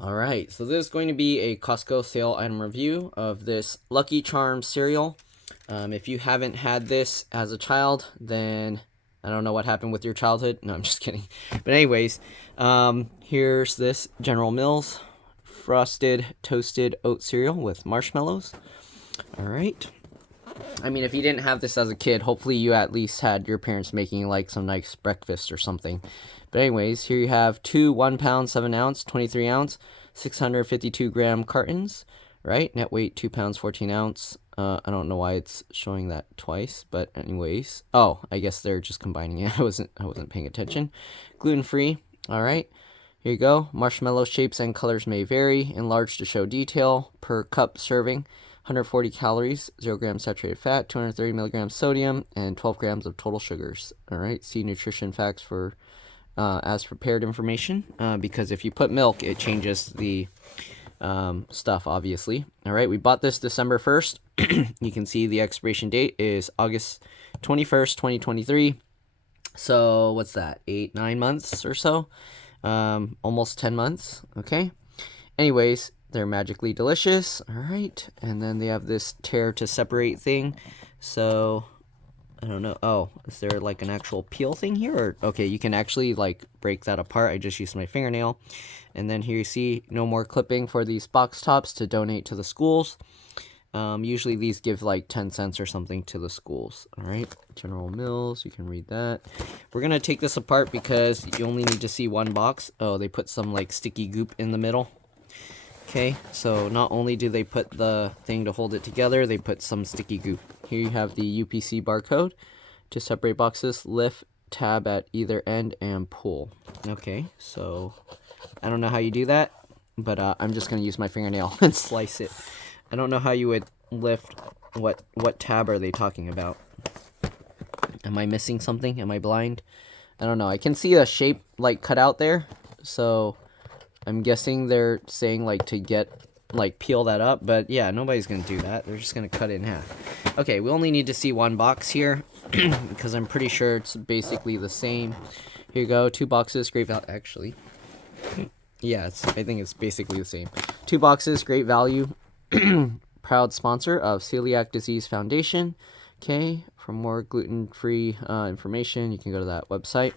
All right, so this is going to be a Costco sale item review of this Lucky Charms cereal. If you haven't had this as a child, then I don't know what happened with your childhood. No, I'm just kidding. But anyways, here's this General Mills frosted toasted oat cereal with marshmallows. All right. I mean, if you didn't have this as a kid, hopefully you at least had your parents making like some nice breakfast or something. But anyways, here you have two 1 pound 7 ounce, 23 ounce, 652 gram cartons. Right, net weight 2 pounds 14 ounce. I don't know why it's showing that twice, but anyways, oh, I guess they're just combining it. I wasn't paying attention. Gluten free. All right. Here you go. Marshmallow shapes and colors may vary. Enlarged to show detail. Per cup serving. 140 calories, 0 grams saturated fat, 230 milligrams sodium, and 12 grams of total sugars. All right, see nutrition facts for as prepared information, because if you put milk, it changes the stuff, obviously. All right, we bought this December 1st. You can see the expiration date is August 21st, 2023. So what's that, 9 months or so? Almost 10 months, okay? Anyways, they're magically delicious. All right. And then they have this tear to separate thing. So, I don't know. Oh, is there like an actual peel thing here? Or, okay, you can actually like break that apart. I just used my fingernail. And then here you see no more clipping for these box tops to donate to the schools. Usually these give like 10 cents or something to the schools. All right. General Mills, you can read that. We're going to take this apart because you only need to see one box. Oh, they put some like sticky goop in the middle. Okay, so not only do they put the thing to hold it together, they put some sticky goop. Here you have the UPC barcode to separate boxes, lift tab at either end, and pull. Okay, so I don't know how you do that, but I'm just going to use my fingernail and slice it. I don't know how you would lift. What tab are they talking about? Am I missing something? Am I blind? I don't know. I can see a shape like cut out there, so I'm guessing they're saying like to get like peel that up, but yeah, nobody's gonna do that. They're just gonna cut it in half. Okay, we only need to see one box here because I'm pretty sure it's basically the same. Here you go, 2 boxes, great value. Actually, yeah, I think it's basically the same. 2 boxes, great value. Proud sponsor of Celiac Disease Foundation. Okay, for more gluten-free information, you can go to that website.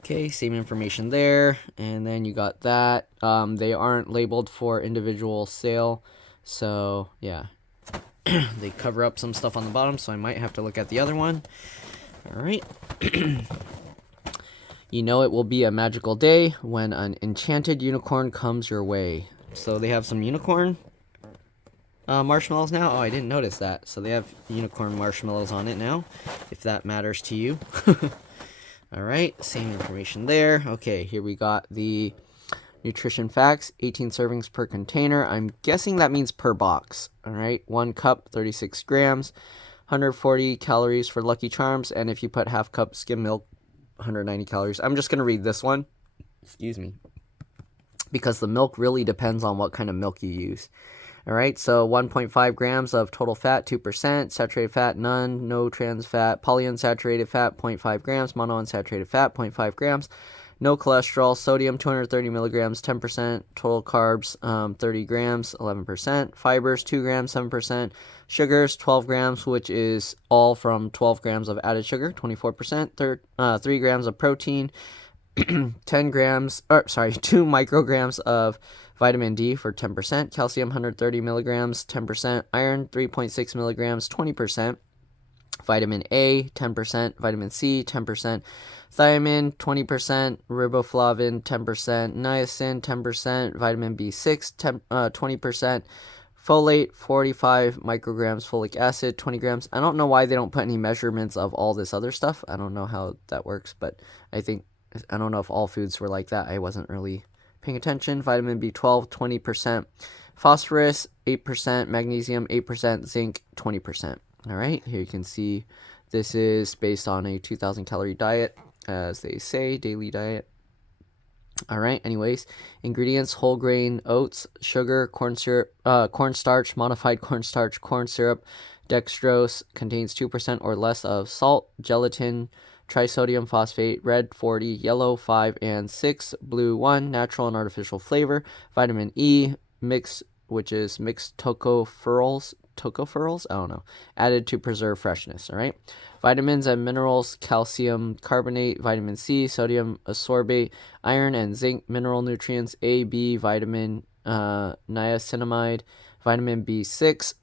Okay, same information there, and then you got that. They aren't labeled for individual sale, so yeah. They cover up some stuff on the bottom, so I might have to look at the other one. All right. You know it will be a magical day when an enchanted unicorn comes your way. So they have some unicorn marshmallows now. Oh, I didn't notice that. So they have unicorn marshmallows on it now, if that matters to you. All right, same information there. Okay, here we got the nutrition facts, 18 servings per container. I'm guessing that means per box. All right, 1 cup, 36 grams, 140 calories for Lucky Charms, and if you put half cup skim milk, 190 calories. I'm just going to read this one. Excuse me. Because the milk really depends on what kind of milk you use. All right, so 1.5 grams of total fat, 2%, saturated fat, none, no trans fat, polyunsaturated fat, 0.5 grams, monounsaturated fat, 0.5 grams, no cholesterol, sodium, 230 milligrams, 10%, total carbs, 30 grams, 11%, fibers, 2 grams, 7%, sugars, 12 grams, which is all from 12 grams of added sugar, 24%, 3 grams of protein, 2 micrograms of vitamin D for 10%, calcium 130 milligrams, 10%, iron 3.6 milligrams, 20%, vitamin A 10%, vitamin C 10%, thiamine 20%, riboflavin 10%, niacin 10%, vitamin B6 20%, folate 45 micrograms, folic acid 20 grams. I don't know why they don't put any measurements of all this other stuff. I don't know how that works, but I don't know if all foods were like that. I wasn't really paying attention. Vitamin B12, 20%. Phosphorus, 8%. Magnesium, 8%. Zinc, 20%. All right, here you can see this is based on a 2,000 calorie diet, as they say, daily diet. All right, anyways, ingredients: whole grain oats, sugar, corn syrup, cornstarch, modified cornstarch, corn syrup, dextrose, contains 2% or less of salt, gelatin, trisodium phosphate, red 40, yellow 5 and 6, blue 1, natural and artificial flavor, vitamin E, mixed, which is mixed tocopherols, I don't know, added to preserve freshness, all right? Vitamins and minerals, calcium carbonate, vitamin C, sodium ascorbate, iron and zinc mineral nutrients, A, B, vitamin, niacinamide, vitamin B6,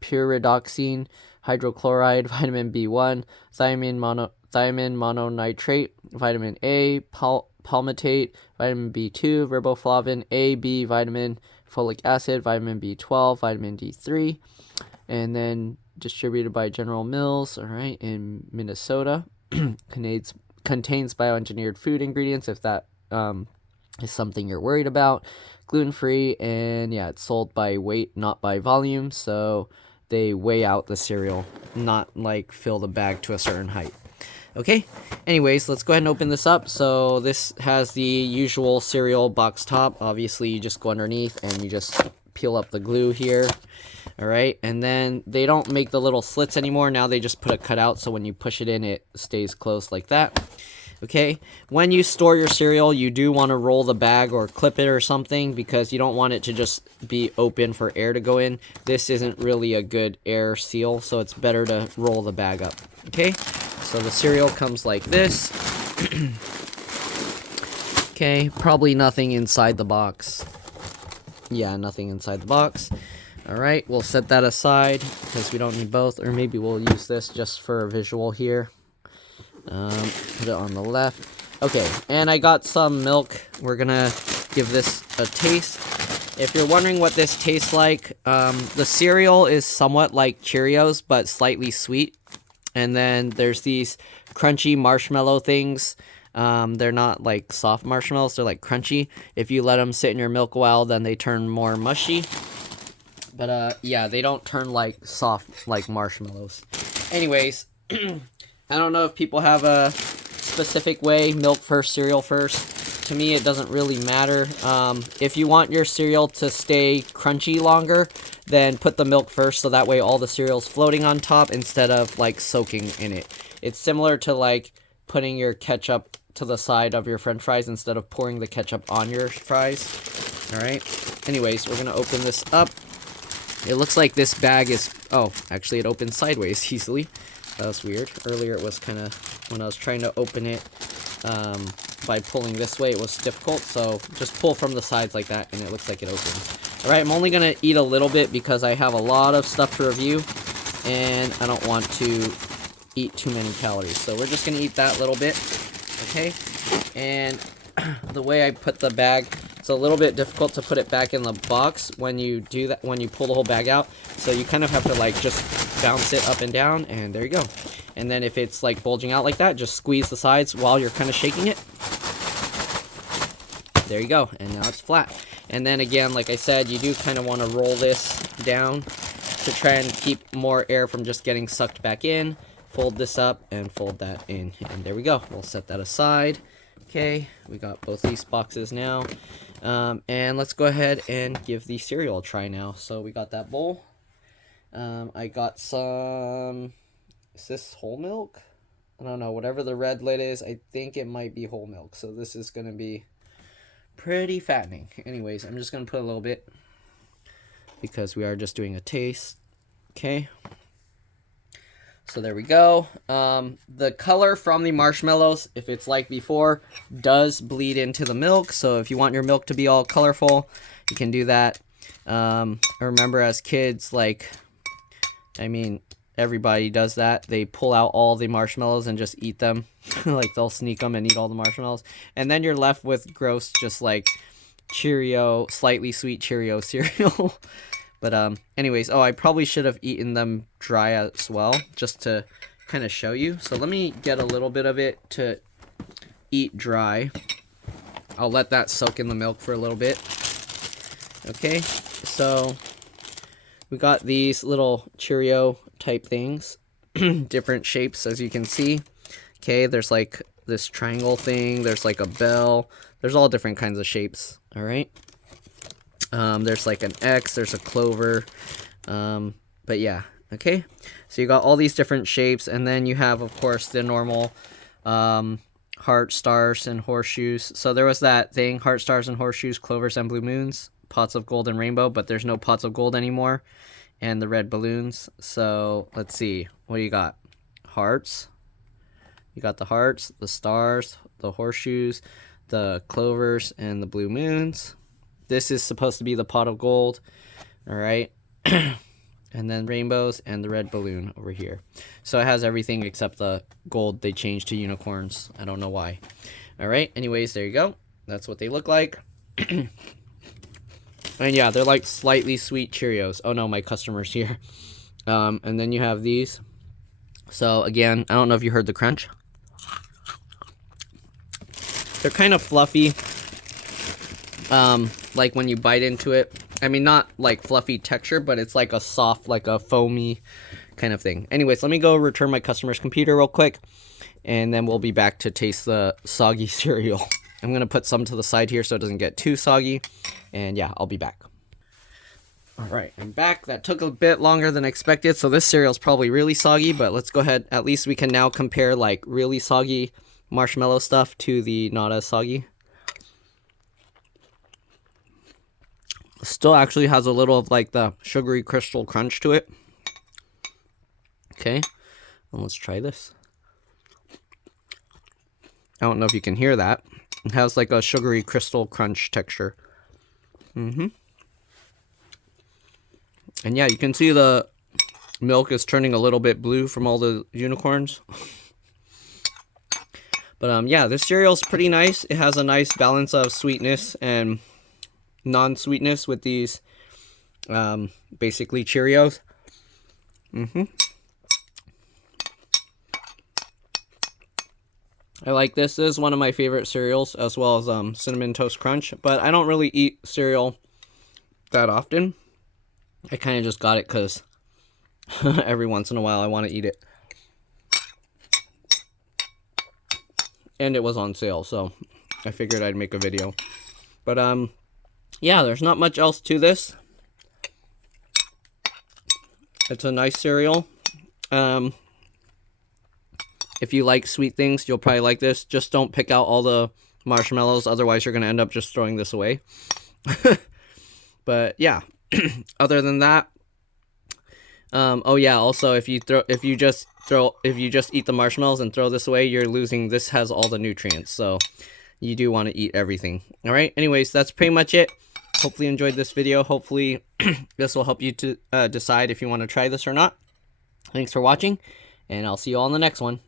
pyridoxine, hydrochloride, vitamin B1, thiamine mononitrate, vitamin A, palmitate, vitamin B2, riboflavin, A, B vitamin, folic acid, vitamin B12, vitamin D3, and then distributed by General Mills, all right, in Minnesota. Contains bioengineered food ingredients if that is something you're worried about. Gluten-free, and yeah, it's sold by weight, not by volume, so they weigh out the cereal, not like fill the bag to a certain height. Okay, anyways, let's go ahead and open this up. So this has the usual cereal box top. Obviously, you just go underneath and you just peel up the glue here. All right, and then they don't make the little slits anymore. Now they just put a cutout, so when you push it in, it stays closed like that. Okay, when you store your cereal, you do want to roll the bag or clip it or something, because you don't want it to just be open for air to go in. This isn't really a good air seal, so it's better to roll the bag up. Okay, so the cereal comes like this. Okay, probably nothing inside the box. Yeah, nothing inside the box. All right, we'll set that aside because we don't need both, or maybe we'll use this just for a visual here. Put it on the left. Okay, and I got some milk. We're gonna give this a taste. If you're wondering what this tastes like, the cereal is somewhat like Cheerios, but slightly sweet. And then there's these crunchy marshmallow things. They're not like soft marshmallows, they're like crunchy. If you let them sit in your milk a while, then they turn more mushy. But yeah, they don't turn like soft like marshmallows. Anyways, I don't know if people have a specific way, milk first, cereal first. To me, it doesn't really matter. If you want your cereal to stay crunchy longer, then put the milk first, so that way all the cereal's floating on top instead of like soaking in it. It's similar to like putting your ketchup to the side of your french fries instead of pouring the ketchup on your fries. All right. Anyways, we're going to open this up. It looks like this bag is, oh, actually it opens sideways easily. That was weird. Earlier it was kind of, when I was trying to open it by pulling this way, it was difficult. So just pull from the sides like that and it looks like it opens. All right, I'm only going to eat a little bit because I have a lot of stuff to review and I don't want to eat too many calories. So we're just going to eat that little bit, okay? And the way I put the bag, it's a little bit difficult to put it back in the box when you do that, when you pull the whole bag out. So you kind of have to like just bounce it up and down, and there you go. And then if it's like bulging out like that, just squeeze the sides while you're kind of shaking it. There you go, and now it's flat. And then again, like I said, you do kind of want to roll this down to try and keep more air from just getting sucked back in. Fold this up and fold that in, and there we go. We'll set that aside. Okay, we got both these boxes now. And let's go ahead and give the cereal a try now. So we got that bowl. I got some, is this whole milk? I don't know, whatever the red lid is, I think it might be whole milk. So this is going to be pretty fattening. Anyways, I'm just going to put a little bit because we are just doing a taste. Okay. So there we go. The color from the marshmallows, if it's like before, does bleed into the milk. So if you want your milk to be all colorful, you can do that. I remember as kids, like, I mean, everybody does that. They pull out all the marshmallows and just eat them. Like, they'll sneak them and eat all the marshmallows. And then you're left with gross, just like Cheerio, slightly sweet Cheerio cereal. But anyways, oh, I probably should have eaten them dry as well, just to kind of show you. So let me get a little bit of it to eat dry. I'll let that soak in the milk for a little bit. Okay, so we got these little Cheerio type things, different shapes as you can see. Okay, there's like this triangle thing, there's like a bell, there's all different kinds of shapes, all right? There's like an X, there's a clover, but yeah, Okay, so you got all these different shapes, and then you have, of course, the normal heart, stars, and horseshoes. So there was that thing, heart, stars, and horseshoes, clovers, and blue moons, pots of gold and rainbow, but there's no pots of gold anymore, and the red balloons. So let's see, what do you got? Hearts. You got the hearts, the stars, the horseshoes, the clovers, and the blue moons. This is supposed to be the pot of gold. All right. And then rainbows and the red balloon over here. So it has everything except the gold they changed to unicorns. I don't know why. All right. Anyways, there you go. That's what they look like. And yeah, they're like slightly sweet Cheerios. Oh no, my customer's here. And then you have these. So again, I don't know if you heard the crunch. They're kind of fluffy. Like when you bite into it. I mean, not like fluffy texture, but it's like a soft, like a foamy kind of thing. Anyways, let me go return my customer's computer real quick, and then we'll be back to taste the soggy cereal. I'm going to put some to the side here so it doesn't get too soggy, and yeah, I'll be back. All right, I'm back. That took a bit longer than expected, so this cereal is probably really soggy, but let's go ahead. At least we can now compare like really soggy marshmallow stuff to the not as soggy. Still actually has a little of like the sugary crystal crunch to it. Okay, well, let's try this. I don't know if you can hear that. It has like a sugary crystal crunch texture. And yeah, you can see the milk is turning a little bit blue from all the unicorns. But yeah, this cereal is pretty nice. It has a nice balance of sweetness and non-sweetness with these basically Cheerios. I like this. This is one of my favorite cereals, as well as Cinnamon Toast Crunch, but I don't really eat cereal that often. I kind of just got it because every once in a while I want to eat it. And it was on sale, so I figured I'd make a video. But yeah, there's not much else to this. It's a nice cereal. If you like sweet things, you'll probably like this. Just don't pick out all the marshmallows, otherwise you're going to end up just throwing this away. But yeah, other than that, oh yeah, also if you just eat the marshmallows and throw this away, you're losing. This has all the nutrients, so you do want to eat everything. All right, anyways, that's pretty much it. Hopefully you enjoyed this video. Hopefully this will help you to decide if you want to try this or not. Thanks for watching, and I'll see you all in the next one.